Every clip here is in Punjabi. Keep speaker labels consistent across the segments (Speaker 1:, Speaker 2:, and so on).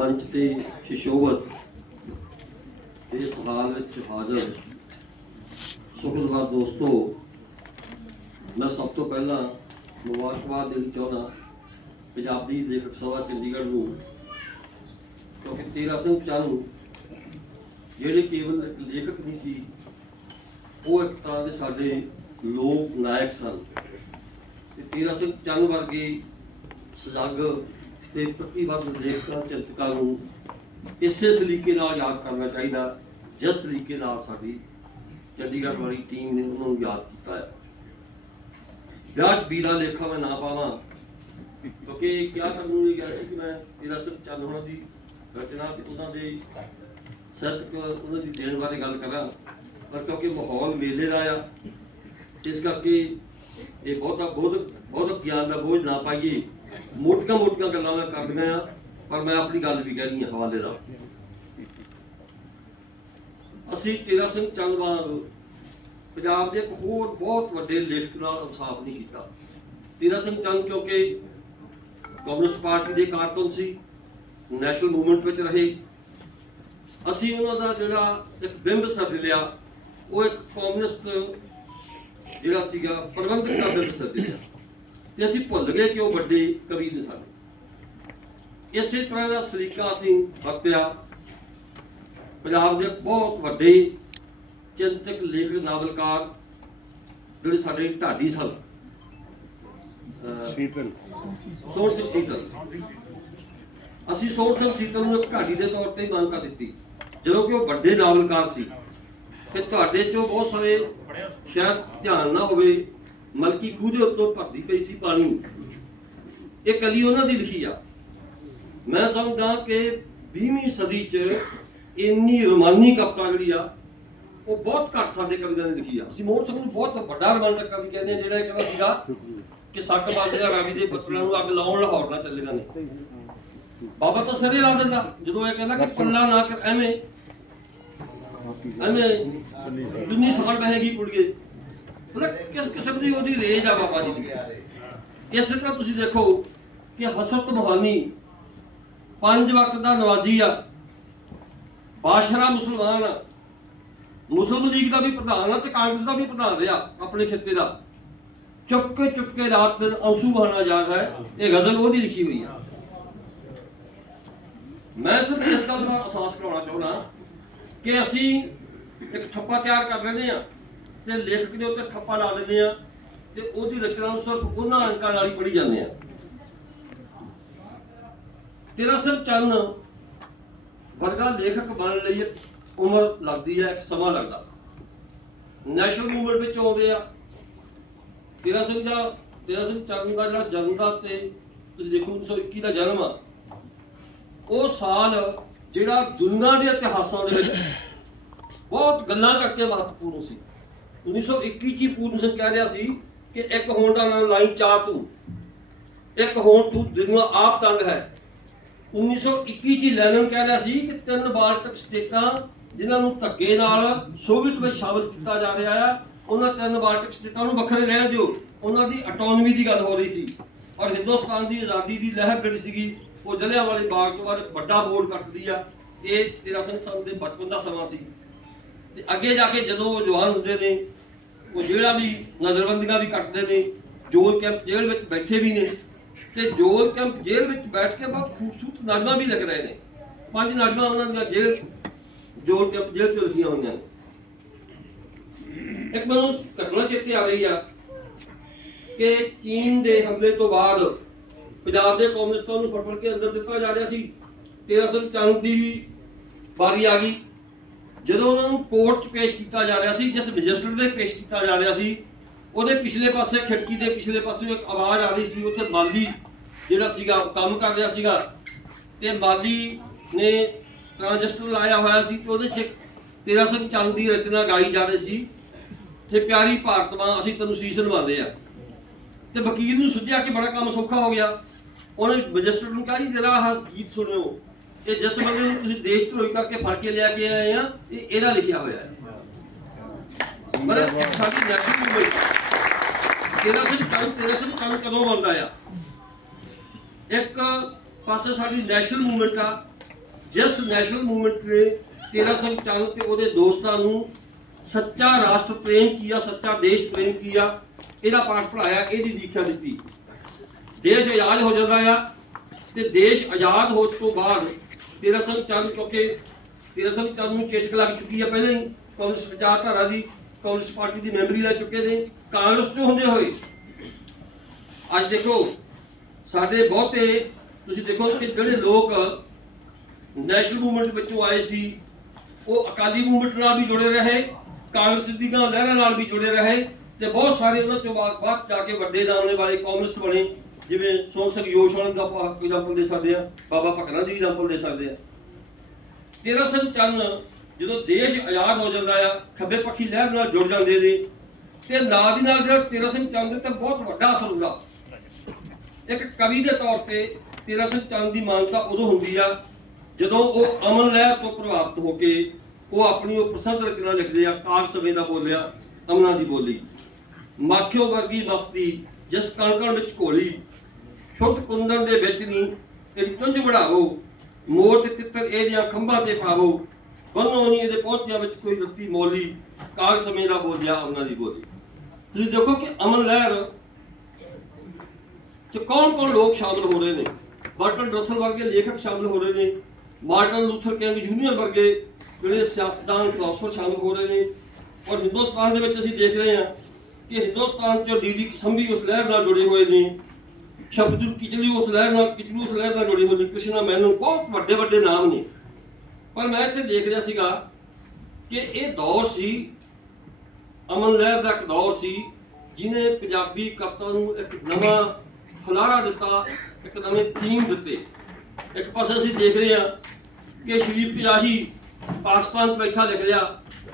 Speaker 1: ਮੰਚ ਤੇ ਸ਼ਿਸ਼ੋਭਤ ਇਸ ਹਾਲ ਵਿੱਚ ਹਾਜ਼ਰ। ਸੁਖਦਵਾਰ ਦੋਸਤੋ, ਮੈਂ ਸਭ ਤੋਂ ਪਹਿਲਾਂ ਮੁਬਾਰਕਬਾਦ ਦੇਣੀ ਚਾਹੁੰਦਾ ਪੰਜਾਬੀ ਲੇਖਕ ਸਭਾ ਚੰਡੀਗੜ੍ਹ ਨੂੰ, ਕਿਉਂਕਿ ਤੇਰਾ ਸਿੰਘ ਚੰਨ ਜਿਹੜੇ ਕੇਵਲ ਇੱਕ ਲੇਖਕ ਨਹੀਂ ਸੀ, ਉਹ ਇੱਕ ਤਰ੍ਹਾਂ ਦੇ ਸਾਡੇ ਲੋਕ ਨਾਇਕ ਸਨ। ਤੇ ਤੇਰਾ ਸਿੰਘ ਚੰਨ ਵਰਗੇ ਸਜਾਗ ਤੇ ਪ੍ਰਤੀਬੱਧ ਲੇਖਕਾਂ, ਚਿੰਤਕਾਂ ਨੂੰ ਇਸੇ ਸਲੀਕੇ ਨਾਲ ਯਾਦ ਕਰਨਾ ਚਾਹੀਦਾ, ਜਿਸ ਸਲੀਕੇ ਨਾਲ ਸਾਡੀ ਚੰਡੀਗੜ੍ਹ ਵਾਲੀ ਟੀਮ ਨੇ ਉਹਨਾਂ ਨੂੰ ਯਾਦ ਕੀਤਾ ਹੈ। ਵਿਆਜ ਵੀਰਾ ਲੇਖਾ ਮੈਂ ਨਾ ਪਾਵਾਂ, ਕਿਉਂਕਿ ਕਿਆ ਕਰਨ, ਇਹ ਗਿਆ ਸੀ ਕਿ ਮੈਂ ਇਹਦਾ ਸਿੰਘ ਚੰਦ ਹੋਣਾ ਦੀ ਰਚਨਾ ਤੇ ਉਹਨਾਂ ਦੇ ਸਾਹਿਤਕ ਉਹਨਾਂ ਦੀ ਦੇਣ ਬਾਰੇ ਗੱਲ ਕਰਾਂ, ਪਰ ਕਿਉਂਕਿ ਮਾਹੌਲ ਮੇਲੇ ਦਾ ਆ, ਇਸ ਕਰਕੇ ਇਹ ਬਹੁਤਾ ਬਹੁਤ ਬਹੁਤ ਗਿਆਨ ਦਾ ਬੋਝ ਨਾ ਪਾਈਏ। ਮੋਟੀਆਂ ਮੋਟੀਆਂ ਗੱਲਾਂ ਮੈਂ ਕਰਦੀਆਂ ਆ, ਪਰ ਮੈਂ ਆਪਣੀ ਗੱਲ ਵੀ ਕਹਿਣੀ ਆ ਹਵਾਲੇ ਨਾਲ। ਅਸੀਂ ਤੇਰਾ ਸਿੰਘ ਚੰਦਵਾਨ ਪੰਜਾਬ ਦੇ ਇੱਕ ਹੋਰ ਬਹੁਤ ਵੱਡੇ ਲੇਖਕ ਨਾਲ ਇਨਸਾਫ ਨਹੀਂ ਕੀਤਾ। ਤੇਰਾ ਸਿੰਘ ਚੰਦ ਕਿਉਂਕਿ ਕਮਿਊਨਿਸਟ ਪਾਰਟੀ ਦੇ ਕਾਰਕੁਨ ਸੀ, ਨੈਸ਼ਨਲ ਮੂਵਮੈਂਟ ਵਿੱਚ ਰਹੇ। ਅਸੀਂ ਉਹਨਾਂ ਦਾ ਜਿਹੜਾ ਇੱਕ ਬਿੰਬ ਸੱਦ ਲਿਆ, ਉਹ ਇੱਕ ਕਮਿਊਨਿਸਟ ਜਿਹੜਾ ਸੀਗਾ ਪ੍ਰਬੰਧਕ ਦਾ ਬਿੰਬ ਸੱਦ ਲਿਆ। ਤੇ ਅਸੀਂ ਭੁੱਲ ਗਏ ਕਿ ਉਹ ਵੱਡੇ ਕਵੀ ਨੇ ਸਨ ਇਸੇ ਤਰ੍ਹਾਂ ਦਾ ਸਲੀਕਾ ਅਸੀਂ ਵਰਤਿਆ। ਪੰਜਾਬ ਦੇ ਬਹੁਤ ਵੱਡੇ ਚਿੰਤਕ ਲੇਖਕ ਨਾਵਲਕਾਰ ਜਿਹੜੇ ਸਾਡੇ ਢਾਡੀ ਸਨ
Speaker 2: ਸ਼ੀਤਲ।
Speaker 1: ਸਿੰਘ ਸੀਤਲ। ਅਸੀਂ ਸੋਹਣ ਸਿੰਘ ਸੀਤਲ ਨੂੰ ਇੱਕ ਘਾਟੀ ਦੇ ਤੌਰ ਤੇ ਮਾਨਤਾ ਦਿੱਤੀ। ਜਦੋਂ ਕਿ ਉਹ ਵੱਡੇ ਨਾਵਲਕਾਰ ਸੀ ਤੇ ਤੁਹਾਡੇ ਚੋਂ ਬਹੁਤ ਸਾਰੇ ਸ਼ਾਇਦ ਧਿਆਨ ਨਾ ਹੋਵੇ ਮਲਕੀ ਖੂਹ ਦੇ ਉੱਤੋਂ ਭਰਦੀ ਪਈ ਸੀ ਪਾਣੀ। ਇਹ ਕਲੀ ਉਹਨਾਂ ਦੀ ਲਿਖੀ ਆ। ਮੈਂ ਸਮਝਦਾ ਕਿ 20ਵੀਂ ਸਦੀ 'ਚ ਇੰਨੀ ਰੋਮਾਨੀ ਕਵਿਤਾ ਜਿਹੜੀ ਆ, ਉਹ ਬਹੁਤ ਘੱਟ ਸਾਡੇ ਕਵੀਆਂ ਨੇ ਲਿਖੀ ਆ। ਅਸੀਂ ਮੋਹਨ ਸਿੰਘ ਨੂੰ ਬਹੁਤ ਵੱਡਾ ਰੋਮਾਂਟਿਕ ਕਵੀ ਕਹਿੰਦੇ ਆ ਜਿਹੜਾ ਇਹ ਕਹਿੰਦਾ ਸੀਗਾ ਕਿ ਸੱਕ ਬੰਦਿਆ ਰਾਵੀ ਦੇ ਬੱਤਲਾਂ ਨੂੰ ਅੱਗ ਲਾਉਣ ਲਾਹੌਰ ਨਾ ਚੱਲੇਗਾ ਨੇ ਬਾਬਾ ਤਾਂ ਸਿਰੇ ਲਾ ਦਿੰਦਾ, ਜਦੋਂ ਇਹ ਕਹਿੰਦਾ ਕਿ ਪੱਲਾ ਨਾ ਕਰ, ਐਵੇਂ ਐਵੇਂ ਦੁਨੀ ਸਾਲ ਬਹਿਗੀ ਕੁੜੀਏ। ਮਤਲਬ ਕਿਸ ਕਿਸਮ ਦੀ ਉਹਦੀ ਰੇਂਜ ਆ ਬਾਬਾ ਜੀ ਦੀ? ਇਸੇ ਤਰ੍ਹਾਂ ਤੁਸੀਂ ਦੇਖੋ ਕਿ ਹਸਰਤ ਮੁਹਾਨੀ ਪੰਜ ਵਕਤ ਦਾ ਨਵਾਜੀ ਆ। ਬਾਸ਼ਰਾ ਮੁਸਲਮਾਨ ਆ। ਮੁਸਲਿਮ ਲੀਗ ਦਾ ਵੀ ਪ੍ਰਧਾਨ ਆ ਤੇ ਕਾਂਗਰਸ ਦਾ ਵੀ ਪ੍ਰਧਾਨ ਰਿਹਾ ਆਪਣੇ ਖਿੱਤੇ ਦਾ। ਚੁੱਪ ਕੇ ਚੁੱਪ ਕੇ ਰਾਤ ਦਿਨ ਅੰਸੂ ਬਹਾਨਾ ਯਾਦ ਹੈ, ਇਹ ਗਜ਼ਲ ਉਹਦੀ ਲਿਖੀ ਹੋਈ ਆ। ਮੈਂ ਸਿਰਫ ਇਸ ਗੱਲ ਦਾ ਅਹਿਸਾਸ ਕਰਾਉਣਾ ਚਾਹੁੰਦਾ ਕਿ ਅਸੀਂ ਇੱਕ ਠੱਪਾ ਤਿਆਰ ਕਰ ਲੈਂਦੇ ਆ ਤੇ ਲੇਖਕ ਦੇ ਉੱਤੇ ਠੱਪਾ ਲਾ ਦਿੰਦੇ ਆ ਤੇ ਉਹਦੀ ਰਚਨਾ ਨੂੰ ਸਿਰਫ ਉਹਨਾਂ ਅੰਕਾਂ ਨਾਲ ਹੀ ਪੜ੍ਹੀ ਜਾਂਦੇ ਆ। ਤੇਰਾ ਸਿਰ ਚੰਨ ਵਰਗਾ ਲੇਖਕ ਬਣਨ ਲਈ ਉਮਰ ਲੱਗਦੀ ਹੈ ਇੱਕ ਸਮਾਂ ਲੱਗਦਾ। ਨੈਸ਼ਨਲ ਮੂਵਮੈਂਟ ਵਿੱਚ ਆਉਂਦੇ ਆ। ਤੇਰਾ ਸਿੰਘ ਦਾ ਤੇਰਾ ਸਿੰਘ ਚੰਨ ਦਾ ਜਿਹੜਾ ਜਨਮ ਦਾ ਤੇ ਤੁਸੀਂ ਦੇਖੋ 1921 ਦਾ ਜਨਮ ਆ। ਉਹ ਸਾਲ ਜਿਹੜਾ ਦੁਨੀਆ ਦੇ ਇਤਿਹਾਸਾਂ ਦੇ ਵਿੱਚ ਬਹੁਤ ਗੱਲਾਂ ਕਰਕੇ ਮਹੱਤਵਪੂਰਨ ਸੀ। 1921 ਚ ਹੀ ਪੂਰਨ ਸਿੰਘ ਕਹਿ ਰਿਹਾ ਸੀ ਕਿ ਇੱਕ ਹੋਣ ਦਾ ਨਾਮ ਲਾਈਨ ਚਾ ਤੂੰ। ਇੱਕ ਹੋਣ ਤੂੰ ਦੁਨੀਆ ਆਪ ਤੰਗ ਹੈ। 1921 ਚ ਹੀ ਲੈਨਨ ਕਹਿ ਰਿਹਾ ਸੀ ਕਿ ਤਿੰਨ ਬਾਲਟਿਕ ਸਟੇਟਾਂ ਜਿਨ੍ਹਾਂ ਨੂੰ ਧੱਗੇ ਨਾਲ ਸੋਵੀਅਤ ਵਿੱਚ ਸ਼ਾਮਲ ਕੀਤਾ ਜਾ ਰਿਹਾ ਹੈ, ਉਹਨਾਂ ਤਿੰਨ ਬਾਲਟਿਕ ਸਟੇਟਾਂ ਨੂੰ ਵੱਖਰੇ ਰਹਿਣ ਦਿਓ। ਉਹਨਾਂ ਦੀ ਆਟੋਨਮੀ ਦੀ ਗੱਲ ਹੋ ਰਹੀ ਸੀ। ਔਰ ਹਿੰਦੁਸਤਾਨ ਦੀ ਆਜ਼ਾਦੀ ਦੀ ਲਹਿਰ ਜਿਹੜੀ ਸੀਗੀ, ਉਹ ਜਲਿਆਂ ਵਾਲੇ ਬਾਗ ਤੋਂ ਬਾਅਦ ਵੱਡਾ ਬੋਰਡ ਕੱਟਦੀ ਆ। ਇਹ ਤੇਰਾ ਸਿੰਘ ਸਾਹਿਬ ਦੇ ਬਚਪਨ ਦਾ ਸਮਾਂ ਸੀ। ਤੇ ਅੱਗੇ ਜਾ ਕੇ ਜਦੋਂ ਉਹ ਜਵਾਨ ਹੁੰਦੇ ਨੇ ਉਹ ਜਿਹੜਾ ਵੀ ਨਜ਼ਰਬੰਦੀਆਂ ਵੀ ਕੱਟਦੇ ਨੇ, ਜੋਲ ਕੈਂਪ ਜੇਲ੍ਹ ਵਿੱਚ ਬੈਠੇ ਵੀ ਨੇ, ਤੇ ਜੋਰ ਕੈਂਪ ਜੇਲ੍ਹ ਵਿੱਚ ਬੈਠ ਕੇ ਬਹੁਤ ਖੂਬਸੂਰਤ ਨਜ਼ਮਾਂ ਵੀ ਲਿਖ ਰਹੇ ਨੇ। ਪੰਜ ਨਜ਼ਮਾਂ ਉਹਨਾਂ ਦੀਆਂ ਜੇਲ੍ਹ ਜੋਲ ਕੈਂਪ ਜੇਲ੍ਹ ਚ ਲਿਖੀਆਂ ਹੋਈਆਂ ਨੇ। ਇੱਕ ਮੈਨੂੰ ਘਟਨਾ ਚੇਤੇ ਆ ਰਹੀ ਆ ਕਿ ਚੀਨ ਦੇ ਹਮਲੇ ਤੋਂ ਬਾਅਦ ਪੰਜਾਬ ਦੇ ਕਮਿਊਨਿਸਟਾਂ ਨੂੰ ਫੜ ਫੜ ਕੇ ਅੰਦਰ ਦਿੱਤਾ ਜਾ ਰਿਹਾ ਸੀ। 1394 ਦੀ ਵੀ ਵਾਰੀ ਆ ਗਈ। ਜਦੋਂ ਉਹਨਾਂ ਨੂੰ ਕੋਰਟ 'ਚ ਪੇਸ਼ ਕੀਤਾ ਜਾ ਰਿਹਾ ਸੀ, ਜਿਸ ਮੈਜਿਸਟਰੇਟ ਦੇ ਪੇਸ਼ ਕੀਤਾ ਜਾ ਰਿਹਾ ਸੀ, ਉਹਦੇ ਪਿਛਲੇ ਪਾਸੇ ਖਿੜਕੀ ਦੇ ਪਿਛਲੇ ਪਾਸੇ ਇੱਕ ਆਵਾਜ਼ ਆ ਰਹੀ ਸੀ, ਉੱਥੇ ਮਾਲੀ ਜਿਹੜਾ ਸੀਗਾ ਕੰਮ ਕਰ ਰਿਹਾ ਸੀਗਾ। ਤੇ ਮਾਲੀ ਨੇ ਟ੍ਰਾਂਜਿਸਟਰ ਲਾਇਆ ਹੋਇਆ ਸੀ ਤੇ ਉਹਦੇ 'ਚ ਤੇਰਾ ਸਿੰਘ ਚੰਦ ਦੀ ਰਚਨਾ ਗਾਈ ਜਾ ਰਹੀ ਸੀ। ਤੇ ਪਿਆਰੀ ਭਾਰਤ ਮਾਂ ਅਸੀਂ ਤੈਨੂੰ ਸੀਸ ਨਿਵਾਉਂਦੇ ਆ ਤੇ ਵਕੀਲ ਨੂੰ ਸੁਝਿਆ ਕਿ ਬੜਾ ਕੰਮ ਸੌਖਾ ਹੋ ਗਿਆ। ਉਹਨੇ ਮੈਜਿਸਟਰੇਟ ਨੂੰ ਕਿਹਾ ਜੀ, ਜਰਾ ਗੀਤ ਸੁਣਿਓ ਇਹ ਜਿਸ ਬੰਦੇ ਨੂੰ ਤੁਸੀਂ ਦੇਸ਼ ਧਰੋਹੀ ਕਰਕੇ ਫੜ ਕੇ ਲਿਆ ਕੇ ਆਏ ਆ, ਇਹ ਇਹਦਾ ਲਿਖਿਆ ਹੋਇਆ ਹੈ। ਮਤਲਬ ਸਾਡੀ ਨੈਸ਼ਨਲ ਮੂਵਮੈਂਟ ਤੇਰਾ ਸਿੰਘ ਕੰਮ ਤੇਰਾ ਸਿੰਘ ਕੰਮ ਕਦੋਂ ਬਣਦਾ ਆ? ਇੱਕ ਪਾਸੇ ਸਾਡੀ ਨੈਸ਼ਨਲ ਮੂਵਮੈਂਟ ਆ, ਜਿਸ ਨੈਸ਼ਨਲ ਮੂਵਮੈਂਟ ਨੇ ਤੇਰਾ ਸਿੰਘ ਚੰਦ ਤੇ ਉਹਦੇ ਦੋਸਤਾਂ ਨੂੰ ਸੱਚਾ ਰਾਸ਼ਟਰ ਪ੍ਰੇਮ ਕੀਆ, ਸੱਚਾ ਦੇਸ਼ ਪ੍ਰੇਮ ਕੀਆ, ਇਹਦਾ ਪਾਠ ਪੜਾਇਆ ਇਹਦੀ ਦੀਖਿਆ ਦਿੱਤੀ। ਦੇਸ਼ ਆਜ਼ਾਦ ਹੋ ਜਾਂਦਾ ਆ ਤੇ ਦੇਸ਼ ਆਜ਼ਾਦ ਹੋਣ ਤੋਂ ਬਾਅਦ ਤੇਰਾ ਸਿੰਘ ਚੰਦ ਕਿਉਂਕਿ ਤੇਰਾ ਸਿੰਘ ਚੰਦ ਨੂੰ ਚੇਟਕ ਲੱਗ ਚੁੱਕੀ ਆ ਪਹਿਲਾਂ ਹੀ। ਕਾਂਗਰਸ ਵਿਚਾਰਧਾਰਾ ਦੀ, ਕਾਂਗਰਸ ਪਾਰਟੀ ਦੀ ਮੈਂਬਰੀ ਲੈ ਚੁੱਕੇ ਨੇ। ਕਾਂਗਰਸ ਤੋਂ ਹੁੰਦੇ ਹੋਏ, ਅੱਜ ਦੇਖੋ, ਸਾਡੇ ਬਹੁਤੇ ਤੁਸੀਂ ਦੇਖੋ ਕਿ ਜਿਹੜੇ ਲੋਕ ਨੈਸ਼ਨਲ ਮੂਵਮੈਂਟ ਵਿੱਚੋਂ ਆਏ ਸੀ, ਉਹ ਅਕਾਲੀ ਮੂਵਮੈਂਟ ਨਾਲ ਵੀ ਜੁੜੇ ਰਹੇ, ਕਾਂਗਰਸ ਦੀਆਂ ਲਹਿਰਾਂ ਨਾਲ ਵੀ ਜੁੜੇ ਰਹੇ ਤੇ ਬਹੁਤ ਸਾਰੇ ਉਹਨਾਂ ਤੋਂ ਬਾਅਦ ਬਾਅਦ ਜਾ ਕੇ ਵੱਡੇ ਨਾਮਣੇ ਵਾਲੇ ਕਾਮਿਊਨਿਸਟ ਬਣੇ। ਜਿਵੇਂ ਸੋਹਣ ਸਿੰਘ ਯੋਸ਼ਣ ਦਾ ਆਪਾਂ ਐਗਜ਼ਾਮਪਲ ਦੇ ਸਕਦੇ ਆ, ਬਾਬਾ ਭਕਨਾ ਦੀ ਐਗਜ਼ਾਮਪਲ ਦੇ ਸਕਦੇ ਆ। ਤੇਰਾ ਸਿੰਘ ਚੰਨ ਜਦੋਂ ਦੇਸ਼ ਆਜ਼ਾਦ ਹੋ ਜਾਂਦਾ ਆ, ਖੱਬੇ ਪੱਖੀ ਲਹਿਰ ਨਾਲ ਜੁੜ ਜਾਂਦੇ ਨੇ, ਤੇ ਨਾਲ ਦੀ ਨਾਲ ਜਿਹੜਾ ਤੇਰਾ ਸਿੰਘ ਚੰਦ ਦੇ ਤੇ ਬਹੁਤ ਵੱਡਾ ਅਸਰ ਹੁੰਦਾ। ਇੱਕ ਕਵੀ ਦੇ ਤੌਰ ਤੇ ਤੇਰਾ ਸਿੰਘ ਚੰਦ ਦੀ ਮਾਨਤਾ ਉਦੋਂ ਹੁੰਦੀ ਆ, ਜਦੋਂ ਉਹ ਅਮਨ ਲਹਿਰ ਤੋਂ ਪ੍ਰਭਾਵਿਤ ਹੋ ਕੇ ਉਹ ਆਪਣੀ ਉਹ ਪ੍ਰਸਿੱਧ ਰਚਨਾ ਲਿਖਦੇ ਆ ਕਾਗ ਸਮੇਂ ਦਾ ਬੋਲਿਆ, ਅਮਨਾ ਦੀ ਬੋਲੀ। ਮਾਖਿਓ ਵਰਗੀ ਬਸਤੀ, ਜਿਸ ਕਣਕਣ ਵਿੱਚ ਘੋਲੀ ਸ਼ੁੱਧ ਕੁੰਦਨ ਦੇ ਵਿੱਚ ਨਹੀਂ ਤੇਰੀ ਚੁੰਝ ਵੜਾਵੋ। ਮੋਰ ਤੇ ਤਿੱਤਰ ਇਹਦੀਆਂ ਖੰਭਾਂ ਤੇ ਪਾਵੋ। ਬੰਨੋ ਨਹੀਂ ਇਹਦੇ ਪਹੁੰਚਿਆ ਵਿੱਚ ਕੋਈ ਰੱਤੀ ਮੋਲੀ। ਕਾਗ ਸਮੇਂ ਦਾ ਬੋਲਿਆ ਉਹਨਾਂ ਦੀ ਬੋਲੀ। ਤੁਸੀਂ ਦੇਖੋ ਕਿ ਅਮਨ ਲਹਿਰ ਚ ਕੌਣ ਕੌਣ ਲੋਕ ਸ਼ਾਮਲ ਹੋ ਰਹੇ ਨੇ? ਬਰਟਨ ਰਸਲ ਵਰਗੇ ਲੇਖਕ ਸ਼ਾਮਲ ਹੋ ਰਹੇ ਨੇ। ਮਾਰਟਨ ਲੂਥਰ ਕਿੰਗ ਜੂਨੀਅਰ ਵਰਗੇ ਜਿਹੜੇ ਸਿਆਸਤਦਾਨ ਫਿਲਾਸਫਰ ਸ਼ਾਮਲ ਹੋ ਰਹੇ ਨੇ। ਔਰ ਹਿੰਦੁਸਤਾਨ ਦੇ ਵਿੱਚ ਅਸੀਂ ਦੇਖ ਰਹੇ ਹਾਂ ਕਿ ਹਿੰਦੁਸਤਾਨ ਚ ਡੀਡੀ ਸੰਭੀ ਉਸ ਲਹਿਰ ਨਾਲ ਜੁੜੇ ਹੋਏ ਨੇ। ਸ਼ਬਦੁਲ ਕਿਚਲੀ ਉਸ ਲਹਿਰ ਨਾਲ, ਕਿਚਲੂ ਉਸ ਲਹਿਰ ਨਾਲ ਜੁੜੇ ਹੋਏ ਨੇ ਕ੍ਰਿਸ਼ਨਾ ਮੈਨਨ ਬਹੁਤ ਵੱਡੇ ਵੱਡੇ ਨਾਮ ਨੇ। ਪਰ ਮੈਂ ਇੱਥੇ ਦੇਖ ਰਿਹਾ ਸੀਗਾ ਕਿ ਇਹ ਦੌਰ ਸੀ, ਅਮਨ ਲਹਿਰ ਦਾ ਇੱਕ ਦੌਰ ਸੀ, ਜਿਨੇ ਪੰਜਾਬੀ ਕਵਿਤਾ ਨੂੰ ਇੱਕ ਨਵਾਂ ਖੁਲਾਰਾ ਦਿੱਤਾ, ਇੱਕ ਨਵੇਂ ਥੀਮ ਦਿੱਤੇ। ਇੱਕ ਪਾਸੇ ਅਸੀਂ ਦੇਖ ਰਹੇ ਹਾਂ ਕਿ ਸ਼ਰੀਫ ਪਿਆਹੀ ਪਾਕਿਸਤਾਨ ਬੈਠਾ ਲਿਖ ਰਿਹਾ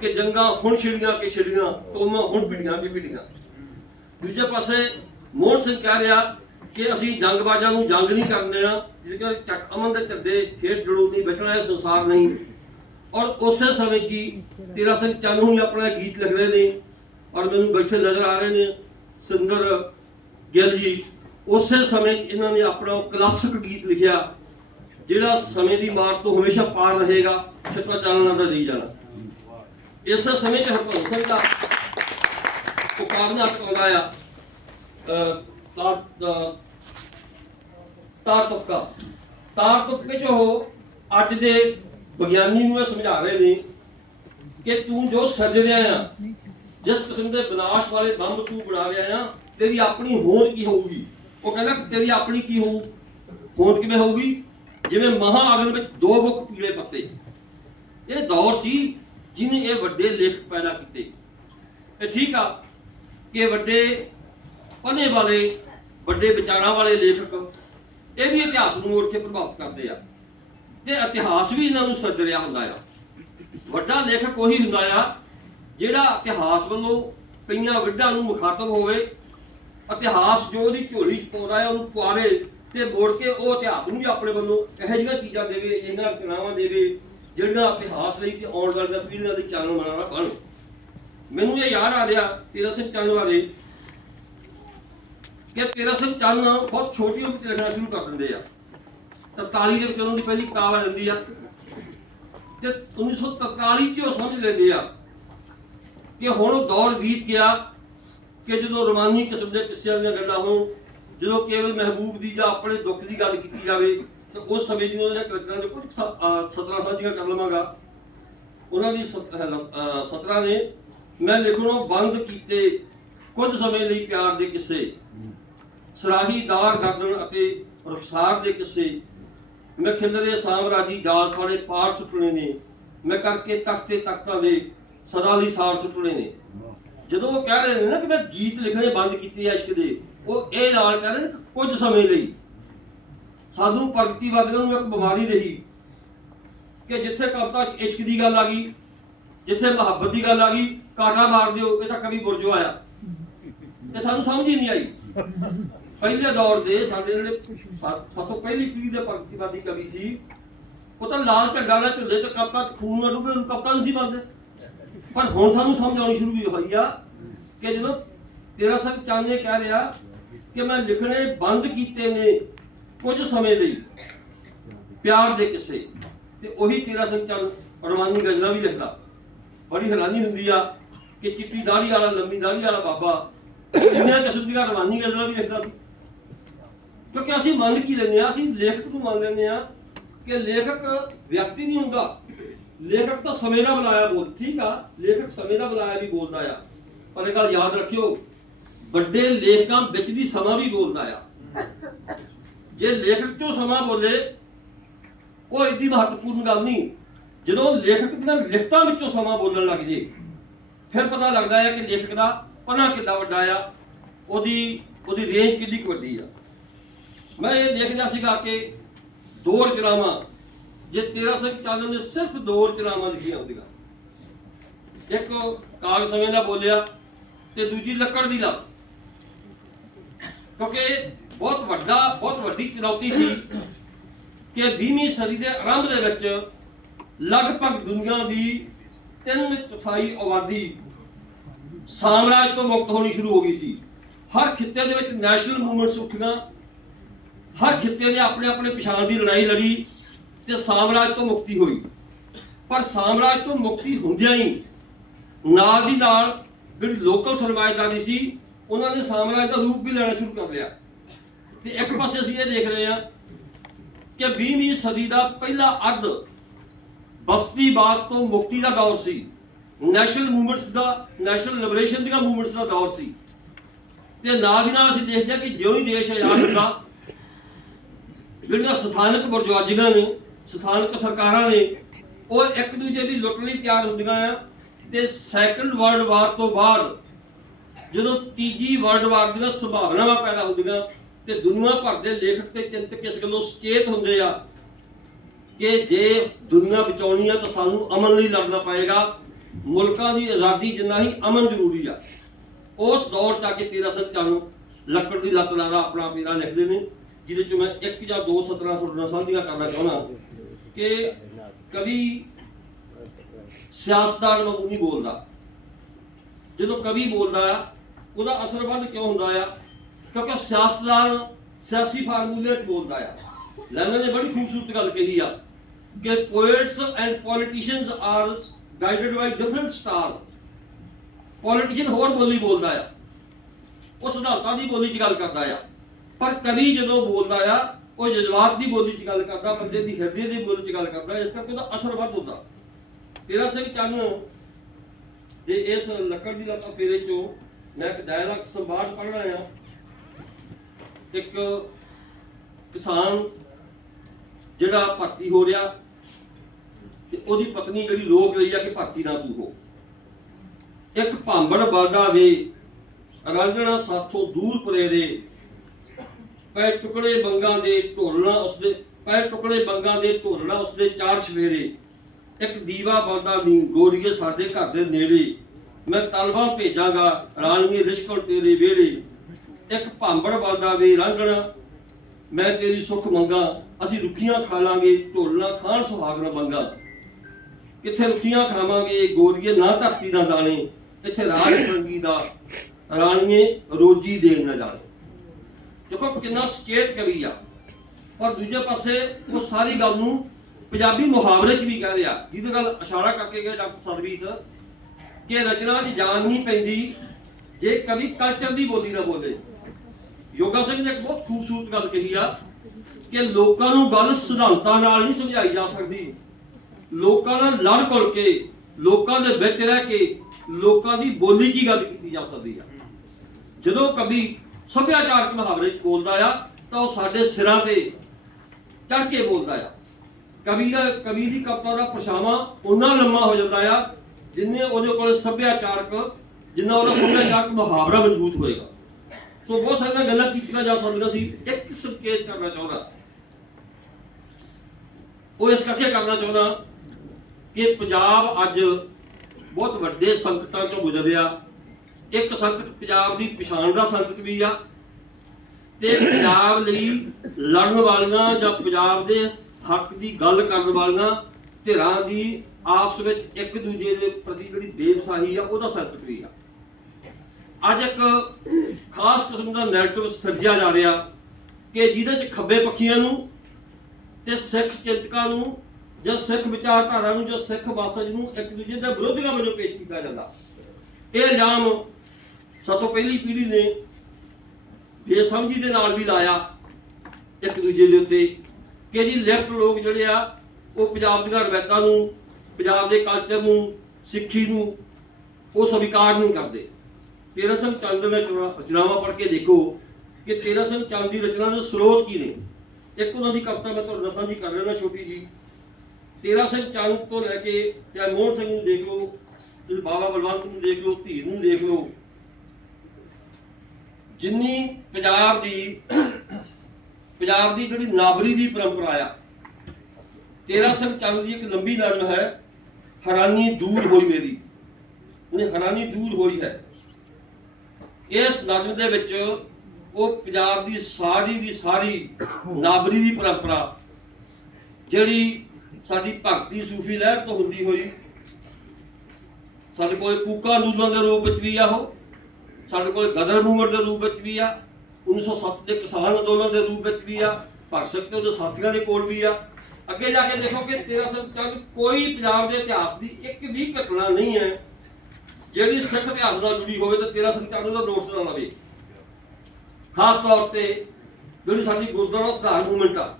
Speaker 1: ਕਿ ਜੰਗਾਂ ਹੁਣ ਛਿੜੀਆਂ ਕਿ ਛਿੜੀਆਂ ਕੌਮਾਂ ਹੁਣ ਪਿੜੀਆਂ ਕਿ ਪਿੜੀਆਂ। ਦੂਜੇ ਪਾਸੇ ਮੋਹਨ ਸਿੰਘ ਕਹਿ ਰਿਹਾ ਕਿ ਅਸੀਂ ਜੰਗਬਾਜ਼ਾਂ ਨੂੰ ਜੰਗ ਨਹੀਂ ਕਰਨ ਦੇਣਾ ਜਿਹੜੇ ਚੱਕ ਅਮਨ ਦੇ ਝੰਡੇ ਖੇਡ ਜੜੂ ਨਹੀਂ ਬਚਣਾ ਇਹ ਸੰਸਾਰ ਨਹੀਂ। ਔਰ ਉਸੇ ਸਮੇਂ 'ਚ ਤੇਰਾ ਸਿੰਘ ਚਾਨੂ ਹੀ ਆਪਣਾ ਗੀਤ ਲਿਖ ਰਹੇ ਨੇ ਔਰ ਮੈਨੂੰ ਬੈਠੇ ਨਜ਼ਰ ਆ ਰਹੇ ਨੇ ਸਿੰਦਰ ਗਿੱਲ ਜੀ। ਉਸੇ ਸਮੇਂ 'ਚ ਇਹਨਾਂ ਨੇ ਆਪਣਾ ਕਲਾਸਿਕ ਗੀਤ ਲਿਖਿਆ ਜਿਹੜਾ ਸਮੇਂ ਦੀ ਮਾਰ ਤੋਂ ਹਮੇਸ਼ਾ ਪਾਰ ਰਹੇਗਾ ਛੱਟਾ ਚਾਨਣਾ ਦਾ ਦੇਈ ਜਾਣਾ। ਇਸੇ ਸਮੇਂ 'ਚ ਹਰਪੰਨ ਸਿੰਘ ਦਾ ਉਹ ਕਾਵਨਾ ਟਕਾਉਂਦਾ ਆ ਅਹ, ਤਾਰ ਤੁਪਕਾ। ਤਾਰ ਤੁਪਕੇ 'ਚ ਉਹ ਅੱਜ ਦੇ ਵਿਗਿਆਨੀ ਨੂੰ ਇਹ ਸਮਝਾ ਰਹੇ ਨੇ ਕਿ ਤੂੰ ਜੋ ਸਰਜ ਰਿਹਾ ਆ ਜਿਸ ਕਿਸਮ ਦੇ ਵਿਨਾਸ਼ ਵਾਲੇ ਬੰਬ ਤੂੰ ਬਣਾ ਰਿਹਾ ਆ, ਤੇਰੀ ਆਪਣੀ ਹੋਂਦ ਕੀ ਹੋਊਗੀ? ਉਹ ਕਹਿੰਦਾ ਤੇਰੀ ਆਪਣੀ ਕੀ ਹੋਊ? ਹੋਂਦ ਕਿਵੇਂ ਹੋਊਗੀ? ਜਿਵੇਂ ਮਹਾ ਅਗਨ ਵਿੱਚ ਦੋ ਬੁੱਕ ਪੀਲੇ ਪੱਤੇ। ਇਹ ਦੌਰ ਸੀ ਜਿਹਨੇ ਇਹ ਵੱਡੇ ਲੇਖ ਪੈਦਾ ਕੀਤੇ। ਇਹ ਠੀਕ ਆ ਕਿ ਵੱਡੇ ਪਨੇ ਵਾਲੇ, ਵੱਡੇ ਵਿਚਾਰਾਂ ਵਾਲੇ ਲੇਖਕ ਇਹ ਵੀ ਇਤਿਹਾਸ ਨੂੰ ਮੋੜ ਕੇ ਪ੍ਰਭਾਵਿਤ ਕਰਦੇ ਆ। ਤੇ ਇਤਿਹਾਸ ਵੀ ਇਹਨਾਂ ਨੂੰ ਸੱਦ ਰਿਹਾ ਹੁੰਦਾ ਆ। ਵੱਡਾ ਲੇਖਕ ਉਹੀ ਹੁੰਦਾ ਆ, ਜਿਹੜਾ ਇਤਿਹਾਸ ਵੱਲੋਂ ਕਈਆਂ ਵੱਡਾਂ ਨੂੰ ਮੁਖਾਤਬ ਹੋਵੇ, ਇਤਿਹਾਸ ਜੋ ਉਹਦੀ ਝੋਲੀ 'ਚ ਪਾਉਂਦਾ ਹੈ ਉਹਨੂੰ ਪੁਆਵੇ ਤੇ ਮੋੜ ਕੇ ਉਹ ਇਤਿਹਾਸ ਨੂੰ ਵੀ ਆਪਣੇ ਵੱਲੋਂ ਇਹੋ ਜਿਹੀਆਂ ਚੀਜ਼ਾਂ ਦੇਵੇ, ਇਹਨਾਂ ਘਟਨਾਵਾਂ ਦੇਵੇ, ਜਿਹੜੀਆਂ ਇਤਿਹਾਸ ਲਈ ਤੇ ਆਉਣ ਵਾਲੀਆਂ ਪੀੜ੍ਹੀਆਂ ਦੇ ਚਾਨਣ ਬਣਾਉਣਾ ਬਣ। ਮੈਨੂੰ ਇਹ ਯਾਦ ਆ ਰਿਹਾ, ਤੇਰਾ ਸਿੰਘ ਚੰਨ ਵਾਲੇ ਕਿ ਤੇਰਾ ਸਿੰਘ ਚੰਨ ਬਹੁਤ ਛੋਟੀ ਉਮਰ 'ਚ ਲਿਖਣਾ ਸ਼ੁਰੂ ਕਰ ਦਿੰਦੇ ਆ। 43 ਦੇ ਵਿੱਚ ਉਹਨਾਂ ਦੀ ਪਹਿਲੀ ਕਿਤਾਬ ਆ ਜਾਂਦੀ ਆ। ਤੇ 1943 ਚ ਉਹ ਸਮਝ ਲੈਂਦੇ ਆ ਕਿ ਹੁਣ ਉਹ ਦੌਰ ਬੀਤ ਗਿਆ ਕਿ ਜਦੋਂ ਰੋਮਾਨੀ ਕਿਸਮ ਦੇ ਕਿੱਸਿਆਂ ਦੀਆਂ ਗੱਲਾਂ ਹੋਣ, ਜਦੋਂ ਕੇਵਲ ਮਹਿਬੂਬ ਦੀ ਜਾਂ ਆਪਣੇ ਦੁੱਖ ਦੀ ਗੱਲ ਕੀਤੀ ਜਾਵੇ, ਤੇ ਉਸ ਸਮੇਂ ਦੀ ਉਹਨਾਂ ਦੇ ਕਲਚਰਾਂ ਦੇ ਕੁਝ 17 ਸਾਂਝੀਆਂ ਕਰ ਲਵਾਂਗਾ। ਉਹਨਾਂ ਦੀ 17 ਨੇ, ਮੈਂ ਲਿਖਣੋਂ ਬੰਦ ਕੀਤੇ ਕੁਝ ਸਮੇਂ ਲਈ ਪਿਆਰ ਦੇ ਕਿੱਸੇ। ਸਰਾਹੀਦਾਰ ਗਰਦਨ ਅਤੇ ਰੁਖਸਾਰ ਦੇ ਕਿੱਸੇ। ਮੈਂ ਖਿਲਰੇ ਸਾਮਰਾਜੀ ਜਾਲ ਸਾੜੇ ਪਾਰ ਸੁੱਟਣੇ ਨੇ। ਮੈਂ ਕਰਕੇ ਤਖਤੇ ਤਖਤਾਂ ਦੇ ਸਦਾ ਲਈ ਸਾਰ ਸੁੱਟਣੇ ਨੇ। ਜਦੋਂ ਉਹ ਕਹਿ ਰਹੇ ਨੇ ਨਾ ਕਿ ਮੈਂ ਗੀਤ ਲਿਖਣੇ ਬੰਦ ਕੀਤੇ ਆ ਇਸ਼ਕ ਦੇ, ਉਹ ਇਹ ਨਾਲ ਕਹਿ ਰਹੇ ਨੇ ਕੁਝ ਸਮੇਂ ਲਈ। ਸਾਧੂ ਪ੍ਰਗਤੀਵਾਦੀਆਂ ਨੂੰ ਇੱਕ ਬਿਮਾਰੀ ਰਹੀ ਕਿ ਜਿੱਥੇ ਕਵਿਤਾ ਇਸ਼ਕ ਦੀ ਗੱਲ ਆ ਗਈ, ਜਿੱਥੇ ਮੁਹੱਬਤ ਦੀ ਗੱਲ ਆ ਗਈ, ਕਾਟਾ ਮਾਰ ਦਿਓ, ਇਹ ਤਾਂ ਕਵੀ ਬੁਰਜੋ ਆਇਆ। ਇਹ ਸਾਨੂੰ ਸਮਝ ਹੀ ਨਹੀਂ ਆਈ। ਪਹਿਲੇ ਦੌਰ ਦੇ ਸਾਡੇ ਜਿਹੜੇ ਸਭ ਤੋਂ ਪਹਿਲੀ ਪੀੜ੍ਹੀ ਦੇ ਪ੍ਰਗਤੀਵਾਦੀ ਕਵੀ ਸੀ, ਉਹ ਤਾਂ ਲਾਲ ਝੰਡਾ ਨਾਲ ਝੁੱਲੇ ਤੇ ਕਪਤਾ ਚ ਖੂਨ ਨਾ ਡੁੱਬੇ, ਉਹਨੂੰ ਕਪਤਾ ਨਹੀਂ ਸੀ ਬੰਦੇ ਪਰ ਹੁਣ ਸਾਨੂੰ ਸਮਝ ਆਉਣੀ ਸ਼ੁਰੂ ਹੋਈ ਆ ਕਿ ਜਦੋਂ ਤੇਰਾ ਸਿੰਘ ਚੰਦ ਨੇ ਕਹਿ ਰਿਹਾ ਕਿ ਮੈਂ ਲਿਖਣੇ ਬੰਦ ਕੀਤੇ ਨੇ ਕੁਝ ਸਮੇਂ ਲਈ, ਪਿਆਰ ਦੇ ਕਿੱਸੇ, ਤੇ ਉਹੀ ਤੇਰਾ ਸਿੰਘ ਚੰਦ ਰਵਾਨੀ ਗਜ਼ਲਾਂ ਵੀ ਲਿਖਦਾ। ਬੜੀ ਹੈਰਾਨੀ ਹੁੰਦੀ ਆ ਕਿ ਚਿੱਟੀ ਦਾੜੀ ਵਾਲਾ, ਲੰਮੀ ਦਾੜੀ ਵਾਲਾ ਬਾਬਾ ਇੰਨੀਆਂ ਕਿਸਮ ਦੀਆਂ ਰਵਾਨੀ ਗਜ਼ਲਾਂ ਵੀ ਲਿਖਦਾ ਸੀ। ਕਿਉਂਕਿ ਅਸੀਂ ਮੰਨ ਕੀ ਲੈਂਦੇ ਆ ਅਸੀਂ ਲੇਖਕ ਨੂੰ ਮੰਨ ਲੈਂਦੇ ਆ ਕਿ ਲੇਖਕ ਵਿਅਕਤੀ ਨਹੀਂ ਹੁੰਦਾ। ਲੇਖਕ ਤਾਂ ਸਮੇਂ ਦਾ ਬੁਲਾਇਆ ਬੋਲ, ਠੀਕ ਆ, ਲੇਖਕ ਸਮੇਂ ਦਾ ਬੁਲਾਇਆ ਵੀ ਬੋਲਦਾ ਆ। ਪਰ ਇਹ ਗੱਲ ਯਾਦ ਰੱਖਿਓ, ਵੱਡੇ ਲੇਖਕਾਂ ਵਿੱਚ ਦੀ ਸਮਾਂ ਵੀ ਬੋਲਦਾ ਆ। ਜੇ ਲੇਖਕ ਚੋਂ ਸਮਾਂ ਬੋਲੇ, ਕੋਈ ਏਡੀ ਮਹੱਤਵਪੂਰਨ ਗੱਲ ਨਹੀਂ। ਜਦੋਂ ਲੇਖਕ ਦੀਆਂ ਲਿਖਤਾਂ ਵਿੱਚੋਂ ਸਮਾਂ ਬੋਲਣ ਲੱਗ ਜੇ, ਫਿਰ ਪਤਾ ਲੱਗਦਾ ਹੈ ਕਿ ਲੇਖਕ ਦਾ ਪਨਾ ਕਿੱਡਾ ਵੱਡਾ ਆ, ਉਹਦੀ ਉਹਦੀ ਰੇਂਜ ਕਿੰਨੀ ਕੁ ਵੱਡੀ ਆ। ਮੈਂ ਇਹ ਦੇਖਦਾ ਸੀਗਾ ਕਿ ਦੋ ਰਚਨਾਵਾਂ ਜੇ ਤੇਰਾ ਸਿੰਘ ਚਾਨਣ ਨੇ ਸਿਰਫ ਦੋ ਰਚਨਾਵਾਂ ਲਿਖੀਆਂ ਹੁੰਦੀਆਂ। ਇੱਕ ਕਾਲ ਸਮੇਂ ਦਾ ਬੋਲਿਆ ਤੇ ਦੂਜੀ ਲੱਕੜ ਦੀ ਲਾ ਕਿਉਂਕਿ ਬਹੁਤ ਵੱਡਾ, ਬਹੁਤ ਵੱਡੀ ਚੁਣੌਤੀ ਸੀ ਕਿ 20ਵੀਂ ਸਦੀ ਦੇ ਆਰੰਭ ਦੇ ਵਿੱਚ ਲਗਭਗ ਦੁਨੀਆ ਦੀ ਤਿੰਨ ਚੌਥਾਈ ਆਬਾਦੀ ਸਾਮਰਾਜ ਤੋਂ ਮੁਕਤ ਹੋਣੀ ਸ਼ੁਰੂ ਹੋ ਗਈ ਸੀ। ਹਰ ਖਿੱਤੇ ਦੇ ਵਿੱਚ ਨੈਸ਼ਨਲ ਮੂਵਮੈਂਟਸ ਉੱਠੀਆਂ ਹਰ ਖਿੱਤੇ ਨੇ ਆਪਣੇ ਆਪਣੇ ਪਛਾਣ ਦੀ ਲੜਾਈ ਲੜੀ ਤੇ ਸਾਮਰਾਜ ਤੋਂ ਮੁਕਤੀ ਹੋਈ। ਪਰ ਸਾਮਰਾਜ ਤੋਂ ਮੁਕਤੀ ਹੁੰਦਿਆਂ ਹੀ ਨਾਲ ਦੀ ਨਾਲ ਜਿਹੜੀ ਲੋਕਲ ਸਰਮਾਇਦਾਰੀ ਸੀ, ਉਹਨਾਂ ਨੇ ਸਾਮਰਾਜ ਦਾ ਰੂਪ ਵੀ ਲੈਣਾ ਸ਼ੁਰੂ ਕਰ ਲਿਆ। ਤੇ ਇੱਕ ਪਾਸੇ ਅਸੀਂ ਇਹ ਦੇਖ ਰਹੇ ਹਾਂ ਕਿ 20ਵੀਂ ਸਦੀ ਦਾ ਪਹਿਲਾ ਅੱਧ ਬਸਤੀਵਾਦ ਤੋਂ ਮੁਕਤੀ ਦਾ ਦੌਰ ਸੀ। ਨੈਸ਼ਨਲ ਮੂਵਮੈਂਟਸ ਦਾ, ਨੈਸ਼ਨਲ ਲਿਬਰੇਸ਼ਨ ਦੀਆਂ ਮੂਵਮੈਂਟਸ ਦਾ ਦੌਰ ਸੀ। ਤੇ ਨਾਲ ਦੀ ਨਾਲ ਅਸੀਂ ਦੇਖਦੇ ਹਾਂ ਕਿ ਜਿਉਂ ਹੀ ਦੇਸ਼ ਆਜ਼ਾਦ ਹੁੰਦਾ ਜਿਹੜੀਆਂ ਸਥਾਨਕ ਬੁਰਜਵਾਜੀਆਂ ਨੇ, ਸਥਾਨਕ ਸਰਕਾਰਾਂ ਨੇ, ਉਹ ਇੱਕ ਦੂਜੇ ਦੀ ਲੁੱਟਣ ਲਈ ਤਿਆਰ ਹੁੰਦੀਆਂ ਆ ਤੇ ਸੈਕੰਡ ਵਰਲਡ ਵਾਰ ਤੋਂ ਬਾਅਦ ਜਦੋਂ ਤੀਜੀ ਵਰਲਡ ਵਾਰ ਦੀਆਂ ਸੰਭਾਵਨਾਵਾਂ ਪੈਦਾ ਹੁੰਦੀਆਂ ਤੇ ਦੁਨੀਆ ਭਰ ਦੇ ਲੇਖਕ ਤੇ ਚਿੰਤਕ ਇਸ ਗੱਲੋਂ ਸੁਚੇਤ ਹੁੰਦੇ ਆ ਕਿ ਜੇ ਦੁਨੀਆ ਬਚਾਉਣੀ ਆ ਤਾਂ ਸਾਨੂੰ ਅਮਨ ਲਈ ਲੜਨਾ ਪਏਗਾ, ਮੁਲਕਾਂ ਦੀ ਆਜ਼ਾਦੀ ਜਿੰਨਾ ਹੀ ਅਮਨ ਜ਼ਰੂਰੀ ਆ। ਉਸ ਦੌਰ ਚ ਆ ਕੇ ਤੇਰਾ ਸਿੰਘ ਚਾਨੂ ਲੱਕੜ ਦੀ ਲੱਤ ਲਾਣਾ ਆਪਣਾ ਪੀਰਾ ਲਿਖਦੇ ਨੇ। ਜਿਹਦੇ ਚ ਮੈਂ ਇੱਕ ਜਾਂ ਦੋ ਸਤਰਾਂ ਤੁਹਾਡੇ ਨਾਲ ਸਾਂਝੀਆਂ ਕਰਨਾ ਚਾਹੁੰਦਾ ਕਿ ਕਵੀ ਸਿਆਸਤਦਾਨ ਵਾਂਗੂ ਨਹੀਂ ਬੋਲਦਾ। ਜਦੋਂ ਕਵੀ ਬੋਲਦਾ ਆ ਉਹਦਾ ਅਸਰ ਵੱਧ ਕਿਉਂ ਹੁੰਦਾ ਆ? ਕਿਉਂਕਿ ਸਿਆਸਤਦਾਨ, ਸਿਆਸੀ ਫਾਰਮੂਲੇ 'ਚ ਬੋਲਦਾ ਆ। ਲੈਨਨ ਨੇ ਬੜੀ ਖੂਬਸੂਰਤ ਗੱਲ ਕਹੀ ਆ ਕਿ poets and politicians are guided by different star politician ਹੋਰ ਬੋਲੀ ਬੋਲਦਾ ਆ। ਉਹ ਸਿਧਾਂਤਾਂ ਦੀ ਬੋਲੀ 'ਚ ਗੱਲ ਕਰਦਾ ਆ। ਪਰ ਕਵੀ ਜਦੋਂ ਬੋਲਦਾ ਆ, ਉਹ ਜਜ਼ਬਾਤ ਦੀ ਬੋਲੀ 'ਚ ਗੱਲ ਕਰਦਾ, ਬੰਦੇ ਦੀ ਹਿਰਦੇ ਦੀ ਬੋਲੀ 'ਚ ਗੱਲ ਕਰਦਾ, ਇਸ ਕਰਕੇ ਉਹਦਾ ਅਸਰ ਵੱਧ ਹੁੰਦਾ। ਤੇਰਾ ਸਿੰਘ ਚੰਨ ਦੇ ਇਸ ਲੱਕੜ ਦੀ ਲੱਤਾਂ ਪੇਰੇ ਚੋਂ ਮੈਂ ਇੱਕ ਡਾਇਲੌਗ ਸੰਵਾਦ ਪੜ੍ਹਨਾ ਆ। ਇੱਕ ਕਿਸਾਨ ਜਿਹੜਾ ਭਰਤੀ ਹੋ ਰਿਹਾ, ਤੇ ਉਹਦੀ ਪਤਨੀ ਜਿਹੜੀ ਰੋਕ ਰਹੀ ਆ ਕਿ ਭਰਤੀ ਨਾ ਤੂੰ ਹੋ। ਇੱਕ ਭਾਂਬੜ ਬਾਡਾ ਵੇ ਰਾਂਝਣਾ ਸਾਥੋਂ ਦੂਰ ਪਰੇਰੇ ਪੈ ਟੁਕੜੇ ਬੰਗਾਂ ਦੇ ਢੋਲਣਾ ਉਸਦੇ ਪੈ ਟੁਕੜੇ ਬੰਗਾਂ ਦੇ ਢੋਲਣਾ ਉਸਦੇ ਚਾਰ ਸਵੇਰੇ। ਇੱਕ ਦੀਵਾ ਬਲਦਾ ਨਹੀਂ ਗੋਰੀਏ ਸਾਡੇ ਘਰ ਦੇ ਨੇੜੇ। ਮੈਂ ਤਲਵਾਂ ਭੇਜਾਂਗਾ ਰਾਣੀ ਰਿਸ਼ਕਣ ਤੇਰੇ ਵਿਹੜੇ। ਇੱਕ ਭਾਂਬੜ ਬਲਦਾ ਵੇ ਰੰਗਣਾ, ਮੈਂ ਤੇਰੀ ਸੁੱਖ ਮੰਗਾ, ਅਸੀਂ ਰੁੱਖੀਆਂ ਖਾ ਲਾਂਗੇ, ਢੋਲਣਾ ਖਾਣ ਸੁਹਾਗਣਾ ਬੰਗਾ। ਕਿੱਥੇ ਰੁੱਖੀਆਂ ਖਾਵਾਂਗੇ, ਗੋਰੀਏ ਨਾ ਧਰਤੀ ਦਾ ਦਾਣੇ, ਇੱਥੇ ਰਾਜ ਰੰਗੀ ਦਾ ਰਾਣੀਏ ਰੋਜੀ ਦੇਣ ਨਾ ਜਾਣੇ। ਦੇਖੋ ਕਿੰਨਾ ਸਕੇਤ ਕਵੀ ਆ। ਪਰ ਦੂਜੇ ਪਾਸੇ ਉਹ ਸਾਰੀ ਗੱਲ ਨੂੰ ਪੰਜਾਬੀ ਮੁਹਾਵਰੇ 'ਚ ਵੀ ਕਹਿ ਰਿਹਾ ਜਿਹਦੇ ਗੱਲ ਇਸ਼ਾਰਾ ਕਰਕੇ ਗਏ ਡਾਕਟਰ ਸਦਵੀਤ ਕਿ ਰਚਨਾ 'ਚ ਜਾਨ ਨਹੀਂ ਪੈਂਦੀ ਜੇ ਕਵੀ ਕਲਚਰ ਦੀ ਬੋਲੀ ਨਾ ਬੋਲੇ। ਯੋਗਾ ਸਿੰਘ ਨੇ ਇੱਕ ਬਹੁਤ ਖੂਬਸੂਰਤ ਗੱਲ ਕਹੀ ਆ ਕਿ ਲੋਕਾਂ ਨੂੰ ਗੱਲ ਸਿਧਾਂਤਾਂ ਨਾਲ ਨਹੀਂ ਸਮਝਾਈ ਜਾ ਸਕਦੀ। ਲੋਕਾਂ ਨਾਲ ਲੜ ਘੁਲ ਕੇ, ਲੋਕਾਂ ਦੇ ਵਿੱਚ ਰਹਿ ਕੇ, ਲੋਕਾਂ ਦੀ ਬੋਲੀ 'ਚ ਹੀ ਗੱਲ ਕੀਤੀ ਜਾ ਸਕਦੀ ਆ? ਜਦੋਂ ਕਵੀ ਸੱਭਿਆਚਾਰਕ ਮੁਹਾਵਰੇ 'ਚ ਬੋਲਦਾ ਆ, ਤਾਂ ਉਹ ਸਾਡੇ ਸਿਰਾਂ ਤੇ ਚੜ ਕੇ ਬੋਲਦਾ ਆ। ਕਵੀ ਦਾ ਕਵੀ ਦੀ ਕਵਿਤਾ ਦਾ ਪਰਛਾਵਾਂ ਉਹਨਾਂ ਲੰਮਾ ਹੋ ਜਾਂਦਾ ਆ, ਜਿੰਨੇ ਉਹਦੇ ਕੋਲ ਸੱਭਿਆਚਾਰਕ, ਜਿੰਨਾ ਉਹਦਾ ਸੱਭਿਆਚਾਰਕ ਮੁਹਾਵਰਾ ਮਜ਼ਬੂਤ ਹੋਏਗਾ। ਸੋ ਬਹੁਤ ਸਾਰੀਆਂ ਗੱਲਾਂ ਕੀਤੀਆਂ ਜਾ ਸਕਦੀਆਂ ਸੀ, ਇੱਕ ਸੰਕੇਤ ਕਰਨਾ ਚਾਹੁੰਦਾ। ਉਹ ਇਸ ਕਰਕੇ ਕਰਨਾ ਚਾਹੁੰਦਾ ਕਿ ਪੰਜਾਬ ਅੱਜ ਬਹੁਤ ਵੱਡੇ ਸੰਕਟਾਂ ਚੋਂ ਗੁਜ਼ਰਿਆ ਇੱਕ ਸੰਗਤ ਪੰਜਾਬ ਦੀ ਪਛਾਣ ਦਾ ਸੰਗਤ ਵੀ ਆ ਤੇ ਪੰਜਾਬ ਲਈ ਲੜਨ ਵਾਲੀਆਂ ਜਾਂ ਪੰਜਾਬ ਦੇ ਹੱਕ ਦੀ ਗੱਲ ਕਰਨ ਵਾਲੀਆਂ ਧਿਰਾਂ ਦੀ ਆਪਸ ਵਿੱਚ ਇੱਕ ਦੂਜੇ ਦੇ ਪ੍ਰਤੀ ਜਿਹੜੀ ਬੇਵਸਾਹੀ ਆ, ਉਹਦਾ ਸੰਕਟ ਵੀ ਆ। ਅੱਜ ਇੱਕ ਖਾਸ ਕਿਸਮ ਦਾ ਨੈਰੇਟਿਵ ਸਿਰਜਿਆ ਜਾ ਰਿਹਾ ਕਿ ਜਿਹਦੇ ਚ ਖੱਬੇ ਪੱਖੀਆਂ ਨੂੰ ਤੇ ਸਿੱਖ ਚਿੰਤਕਾਂ ਨੂੰ ਜਾਂ ਸਿੱਖ ਵਿਚਾਰਧਾਰਾ ਨੂੰ ਜਾਂ ਸਿੱਖ ਵਸਜ ਨੂੰ ਇੱਕ ਦੂਜੇ ਦੇ ਵਿਰੋਧੀਆਂ ਵਜੋਂ ਪੇਸ਼ ਕੀਤਾ ਜਾਂਦਾ। ਇਹ ਇਲਜ਼ਾਮ ਸਭ ਤੋਂ ਪਹਿਲੀ ਪੀੜ੍ਹੀ ਨੇ ਬੇਸਮਝੀ ਦੇ ਨਾਲ ਵੀ ਲਾਇਆ ਇੱਕ ਦੂਜੇ ਦੇ ਉੱਤੇ ਕਿ ਜੀ ਲੈਫਟ ਲੋਕ ਜਿਹੜੇ ਆ, ਉਹ ਪੰਜਾਬ ਦੀਆਂ ਰਵਾਇਤਾਂ ਨੂੰ, ਪੰਜਾਬ ਦੇ ਕਲਚਰ ਨੂੰ, ਸਿੱਖੀ ਨੂੰ, ਉਹ ਸਵੀਕਾਰ ਨਹੀਂ ਕਰਦੇ। ਤੇਰਾ ਸਿੰਘ ਚੰਦ ਦੇ ਰਚਨਾਵਾਂ ਪੜ੍ਹ ਕੇ ਦੇਖੋ ਕਿ ਤੇਰਾ ਸਿੰਘ ਚੰਦ ਦੀ ਰਚਨਾ ਦੇ ਸਰੋਤ ਕੀ ਨੇ। ਇੱਕ ਉਹਨਾਂ ਦੀ ਕਵਿਤਾ ਮੈਂ ਤੁਹਾਨੂੰ ਸਾਂਝੀ ਕਰ ਰਿਹਾ ਛੋਟੀ ਜੀ ਤੇਰਾ ਸਿੰਘ ਚੰਦ ਤੋਂ ਲੈ ਕੇ ਚਾਹੇ ਮੋਹਨ ਸਿੰਘ ਨੂੰ ਦੇਖ ਲਓ, ਤੁਸੀਂ ਬਾਬਾ ਬਲਵੰਤ ਨੂੰ ਦੇਖ ਲਓ ਧੀਰ ਨੂੰ ਦੇਖ ਲਓ ਜਿੰਨੀ ਪੰਜਾਬ ਦੀ ਪੰਜਾਬ ਦੀ ਜਿਹੜੀ ਨਾਬਰੀ ਦੀ ਪਰੰਪਰਾ ਆ, ਤੇਰਾ ਸਿੰਘ ਚੰਦ ਦੀ ਇੱਕ ਲੰਬੀ ਨਜ਼ਮ ਹੈ, ਹੈਰਾਨੀ ਦੂਰ ਹੋਈ ਮੇਰੀ। ਉਹਨੇ ਹੈਰਾਨੀ ਦੂਰ ਹੋਈ ਹੈ। ਇਸ ਨਜ਼ਮ ਦੇ ਵਿੱਚ ਉਹ ਪੰਜਾਬ ਦੀ ਸਾਰੀ ਦੀ ਸਾਰੀ ਨਾਬਰੀ ਦੀ ਪਰੰਪਰਾ, ਜਿਹੜੀ ਸਾਡੀ ਭਗਤੀ ਸੂਫੀ ਲਹਿਰ ਤੋਂ ਹੁੰਦੀ ਹੋਈ, ਸਾਡੇ ਕੋਲ ਕੂਕਾ ਅੰਦੋਲਨ ਦੇ ਰੂਪ ਵਿੱਚ ਵੀ ਆ ਉਹ। ਸਾਡੇ ਕੋਲ ਗਦਰ ਮੂਵਮੈਂਟ ਦੇ ਰੂਪ ਵਿੱਚ ਵੀ ਆ 1907 ਦੇ ਕਿਸਾਨ ਅੰਦੋਲਨ ਦੇ ਰੂਪ ਵਿੱਚ ਵੀ ਆ, ਭਗਤ ਸਿੰਘ ਤੇ ਉਹਦੇ ਸਾਥੀਆਂ ਦੇ ਕੋਲ ਵੀ ਆ। ਅੱਗੇ ਜਾ ਕੇ ਦੇਖੋ ਕਿ 1300 ਚੰਦ ਕੋਈ ਪੰਜਾਬ ਦੇ ਇਤਿਹਾਸ ਦੀ ਇੱਕ ਵੀ ਘਟਨਾ ਨਹੀਂ ਹੈ, ਜਿਹੜੀ ਸਿੱਖ ਇਤਿਹਾਸ ਨਾਲ ਜੁੜੀ ਹੋਵੇ ਤਾਂ 1300 ਚੰਦ ਦਾ ਨੋਟਸ ਨਾ ਲਵੇ ਖਾਸ ਤੌਰ ਤੇ ਜਿਹੜੀ ਸਾਡੀ ਗੁਰਦੁਆਰਾ ਸੁਧਾਰ ਮੂਵਮੈਂਟ ਆ,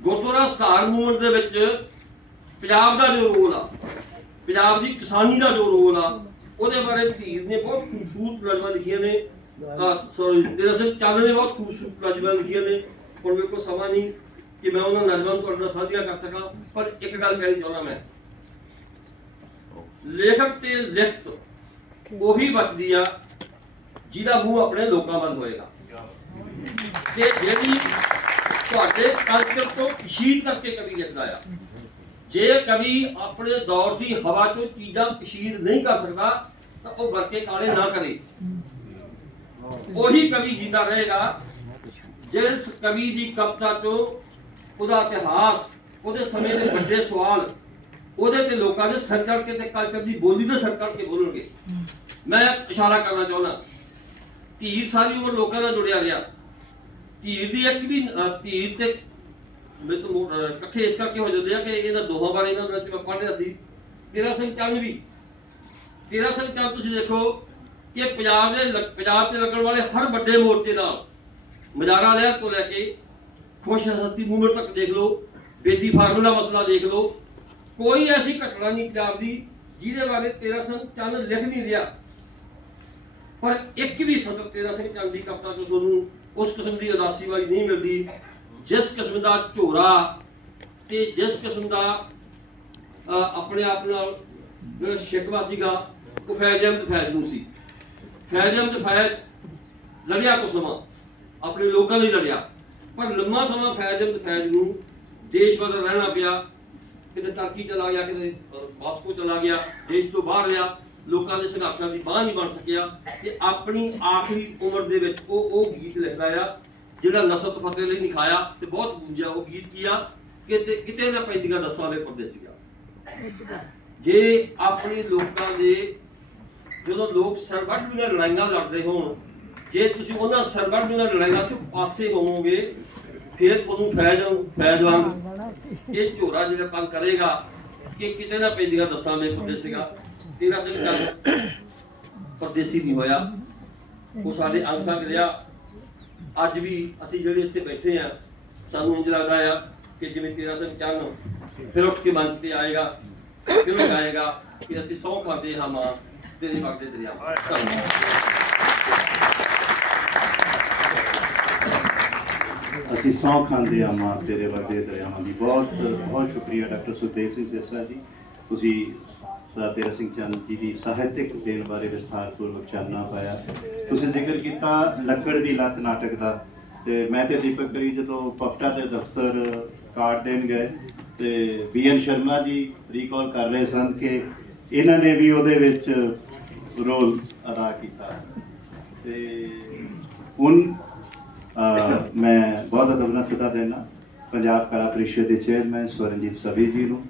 Speaker 1: ਗੁਰਦੁਆਰਾ ਸੁਧਾਰ ਮੂਵਮੈਂਟ ਦੇ ਵਿੱਚ ਪੰਜਾਬ ਦਾ ਜੋ ਰੋਲ ਆ, ਪੰਜਾਬ ਦੀ ਕਿਸਾਨੀ ਦਾ ਜੋ ਰੋਲ ਆ ਉਹਦੇ ਬਾਰੇ ਧੀਰ ਨੇ ਬਹੁਤ ਖੂਬਸੂਰਤ ਨਜ਼ਮਾਂ ਲਿਖੀਆਂ ਨੇ। ਸੌਰੀ ਤੇਰਾ ਸਿੰਘ ਚੰਦ ਨੇ ਬਹੁਤ ਖੂਬਸੂਰਤ ਨਜ਼ਮਾਂ ਲਿਖੀਆਂ ਨੇ। ਹੁਣ ਮੇਰੇ ਕੋਲ ਸਮਾਂ ਨਹੀਂ ਕਿ ਮੈਂ ਉਹਨਾਂ ਨਜ਼ਮਾਂ ਨੂੰ ਤੁਹਾਡੇ ਨਾਲ ਸਾਂਝੀਆਂ ਕਰ ਸਕਾਂ, ਪਰ ਇੱਕ ਗੱਲ ਕਹਿਣੀ ਚਾਹੁੰਦਾ ਮੈਂ। ਲੇਖਕ ਤੇ ਲਿਖਤ ਉਹੀ ਬਚਦੀ ਆ ਜਿਹਦਾ ਮੂੰਹ ਆਪਣੇ ਲੋਕਾਂ ਵੱਲ ਹੋਏਗਾ। ਤੇ ਜਿਹੜੀ ਤੁਹਾਡੇ ਕਲਚਰ ਤੋਂ ਕਸ਼ੀਰ ਕਰਕੇ ਕਵੀ ਲਿਖਦਾ ਆ ਜੇ ਕਵੀ ਆਪਣੇ ਦੌਰ ਦੀ ਹਵਾ ਚੋਂ ਚੀਜ਼ਾਂ ਕਸ਼ੀਰ ਨਹੀਂ ਕਰ ਸਕਦਾ, ਤਾਂ ਉਹ ਵਰਕੇ ਕਾਲੇ ਨਾ ਕਰੇ। ਉਹੀ ਕਵੀ ਜਿੰਦਾ ਰਹੇਗਾ, ਜਿਸ ਕਵੀ ਦੀ ਕਵਿਤਾ ਚੋਂ ਉਹਦਾ ਇਤਿਹਾਸ, ਉਹਦੇ ਸਮੇਂ ਦੇ ਵੱਡੇ ਸਵਾਲ, ਉਹਦੇ ਤੇ ਲੋਕਾਂ ਦੇ ਸਿਰ ਚੜ੍ਹ ਤੇ ਕਲਚਰ ਦੀ ਬੋਲੀ ਦੇ ਸਿਰ ਚੜ੍ਹ ਬੋਲਣਗੇ। ਮੈਂ ਇਸ਼ਾਰਾ ਕਰਨਾ ਚਾਹੁੰਦਾ, ਧੀਰ ਸਾਰੀ ਉਮਰ ਲੋਕਾਂ ਨਾਲ ਜੁੜਿਆ ਰਿਹਾ। ਧੀਰ ਦੀ ਇੱਕ ਵੀ ਧੀਰ ਤੇ ਮੇਰੇ ਇਕੱਠੇ ਇਸ ਕਰਕੇ ਹੋ ਜਾਂਦੇ ਆ ਕਿ ਇਹਨਾਂ ਦੋਹਾਂ ਬਾਰੇ ਇਹਨਾਂ ਵਿੱਚ ਮੈਂ ਪੜ੍ਹ ਰਿਹਾ ਸੀ। ਤੇਰਾ ਸਿੰਘ ਚੰਦ ਵੀ। ਤੇਰਾ ਸਿੰਘ ਚੰਦ ਤੁਸੀਂ ਦੇਖੋ ਕਿ ਪੰਜਾਬ ਦੇ ਪੰਜਾਬ 'ਚ ਲੱਗਣ ਵਾਲੇ ਹਰ ਵੱਡੇ ਮੋਰਚੇ ਨਾਲ ਮਜਾਰਾ ਲਹਿਰ ਤੋਂ ਲੈ ਕੇ ਖੁਸ਼ ਹਸਤੀ ਮੂਵਮੈਂਟ ਤੱਕ ਦੇਖ ਲਓ, ਬੇਦੀ ਫਾਰਮੂਲਾ ਮਸਲਾ ਦੇਖ ਲਓ। ਕੋਈ ਐਸੀ ਘਟਨਾ ਨਹੀਂ ਪੰਜਾਬ ਦੀ ਜਿਹਦੇ ਬਾਰੇ ਤੇਰਾ ਸਿੰਘ ਚੰਦ ਲਿਖ ਨਹੀਂ ਰਿਹਾ। ਪਰ ਇੱਕ ਵੀ ਸਦਰ ਤੇਰਾ ਸਿੰਘ ਚੰਦ ਦੀ ਕਵਿਤਾ ਤੋਂ ਤੁਹਾਨੂੰ ਉਸ ਕਿਸਮ ਦੀ ਉਦਾਸੀ ਵਾਲੀ ਨਹੀਂ ਮਿਲਦੀ। ਜਿਸ ਕਿਸਮ ਦਾ ਝੋਰਾ ਤੇ ਜਿਸ ਕਿਸਮ ਦਾ ਆਪਣੇ ਆਪ ਨਾਲ ਜਿਹੜਾ ਸ਼ਿਕਵਾ ਸੀਗਾ ਉਹ ਫੈਜ਼ ਅਹਿਮਦ ਫੈਜ਼ ਨੂੰ ਸੀ। ਫੈਜ਼ ਅਹਿਮਦ ਫੈਜ਼ ਲੜਿਆ ਕੋ ਸਮਾਂ ਆਪਣੇ ਲੋਕਾਂ ਲਈ ਲੜਿਆ। ਪਰ ਲੰਮਾ ਸਮਾਂ ਫੈਜ਼ ਅਹਿਮਦ ਫੈਜ਼ ਨੂੰ ਦੇਸ਼ ਬਦਲ ਰਹਿਣਾ ਪਿਆ। ਕਿਤੇ ਤਰਕੀ ਚਲਾ ਗਿਆ ਕਿਤੇ ਅਹ, ਮਾਸਕੋ ਚਲਾ ਗਿਆ ਦੇਸ਼ ਤੋਂ ਬਾਹਰ ਰਿਹਾ। ਲੋਕਾਂ ਦੇ ਸੰਘਰਸ਼ਾਂ ਦੀ ਬਾਹ ਨਹੀਂ ਬਣ ਸਕਿਆ। ਤੇ ਆਪਣੀ ਆਖਰੀ ਉਮਰ ਦੇ ਵਿੱਚ ਉਹ ਉਹ ਗੀਤ ਲਿਖਦਾ ਆ ਜਿਹੜਾ ਨਸਤ ਫਤਿਹ ਲਈ ਨਿਖਾਇਆ ਤੇ ਬਹੁਤ ਗੂੰਜਿਆ, ਉਹ ਗੀਤ ਕੀ ਕਿਤੇ ਕਿਤੇ ਨਾ ਪੈਂਦੀਆਂ ਦਸਾਂ ਦੇ ਪਰਦੇਸੀਆਂ ਜੇ ਆਪਣੇ ਲੋਕਾਂ ਦੇ ਜਦੋਂ ਲੋਕ ਸਰਬੱਟ ਦੀਆਂ ਲੜਾਈਆਂ ਲੜਦੇ ਹੋਣ, ਜੇ ਤੁਸੀਂ ਉਹਨਾਂ ਸਰਬੱਟ ਦੀਆਂ ਲੜਾਈਆਂ ਤੋਂ ਪਾਸੇ ਹੋਵੋਗੇ, ਫਿਰ ਤੁਹਾਨੂੰ ਫੈਜ਼ ਫੈਜ਼ ਇਹ ਝੋਰਾ ਜਿਹੜਾ ਕੰਮ ਕਰੇਗਾ ਕਿ ਕਿਤੇ ਨਾ ਪੈਂਦੀਆਂ ਦਸਾਂ ਦੇ ਪਰਦੇਸੀਆਂ ਤੇਰਾ ਸਿੰਘ ਚੱਲ ਪਰਦੇਸੀ ਨਹੀਂ ਹੋਇਆ। ਉਹ ਸਾਡੇ ਅੰਗ ਸੰਗ ਰਿਹਾ। ਅੱਜ ਵੀ ਅਸੀਂ ਜਿਹੜੇ ਇੱਥੇ ਬੈਠੇ ਆ ਸਾਨੂੰ ਇੰਜ ਲੱਗਦਾ ਆ ਕਿ ਜਿਵੇਂ ਤੇਰਾ ਸਿੰਘ ਚੰਨ ਫਿਰ ਉੱਠ ਕੇ ਮੰਚ ਤੇ ਆਏਗਾ, ਫਿਰ ਉਹ ਗਾਏਗਾ ਕਿ ਅਸੀਂ ਸੌ ਖਾਂਦੇ ਹਾਂ ਮਾਂ, ਤੇਰੇ ਵਗਦੇ ਦਰਿਆ ਧੰਨਵਾਦ।
Speaker 2: ਅਸੀਂ ਸੌ ਖਾਂਦੇ ਹਾਂ ਮਾਂ, ਤੇਰੇ ਵਰਦੇ ਦਰਿਆਵਾਂ ਦੀ। ਬਹੁਤ ਬਹੁਤ ਸ਼ੁਕਰੀਆ ਡਾਕਟਰ ਸੁਖਦੇਵ ਸਿੰਘ ਸਿਰਸਾ ਜੀ। ਤੁਸੀਂ ਸਰਦਾਰ ਤੇਰਾ ਸਿੰਘ ਚੰਦ ਜੀ ਦੀ ਸਾਹਿਤਿਕ ਦੇਣ ਬਾਰੇ ਵਿਸਥਾਰਪੂਰਵਕ ਚਾਨਣਾ ਪਾਇਆ। ਤੁਸੀਂ ਜ਼ਿਕਰ ਕੀਤਾ ਲੱਕੜ ਦੀ ਲੱਤ ਨਾਟਕ ਦਾ ਤੇ ਮੈਂ ਤੇ ਦੀਪਕ ਕਰੀ ਜਦੋਂ ਪਫਟਾ ਦੇ ਦਫ਼ਤਰ ਕਾਰਡ ਦੇਣ ਗਏ ਤੇ ਬੀਐਨ ਸ਼ਰਮਾ ਜੀ ਰੀਕਾਲ ਕਰ ਰਹੇ ਸਨ ਕਿ ਇਹਨਾਂ ਨੇ ਵੀ ਉਹਦੇ ਵਿੱਚ ਰੋਲ ਅਦਾ ਕੀਤਾ। ਤੇ ਹੁਣ ਮੈਂ ਬਹੁਤ ਅਦਬ ਨਾਲ ਸਦਾ ਦੇਣਾ। ਪੰਜਾਬ ਕਲਾ ਪ੍ਰੀਸ਼ਦ ਦੇ ਚੇਅਰਮੈਨ ਸਵਰਨਜੀਤ ਸਭੀ ਜੀ ਨੂੰ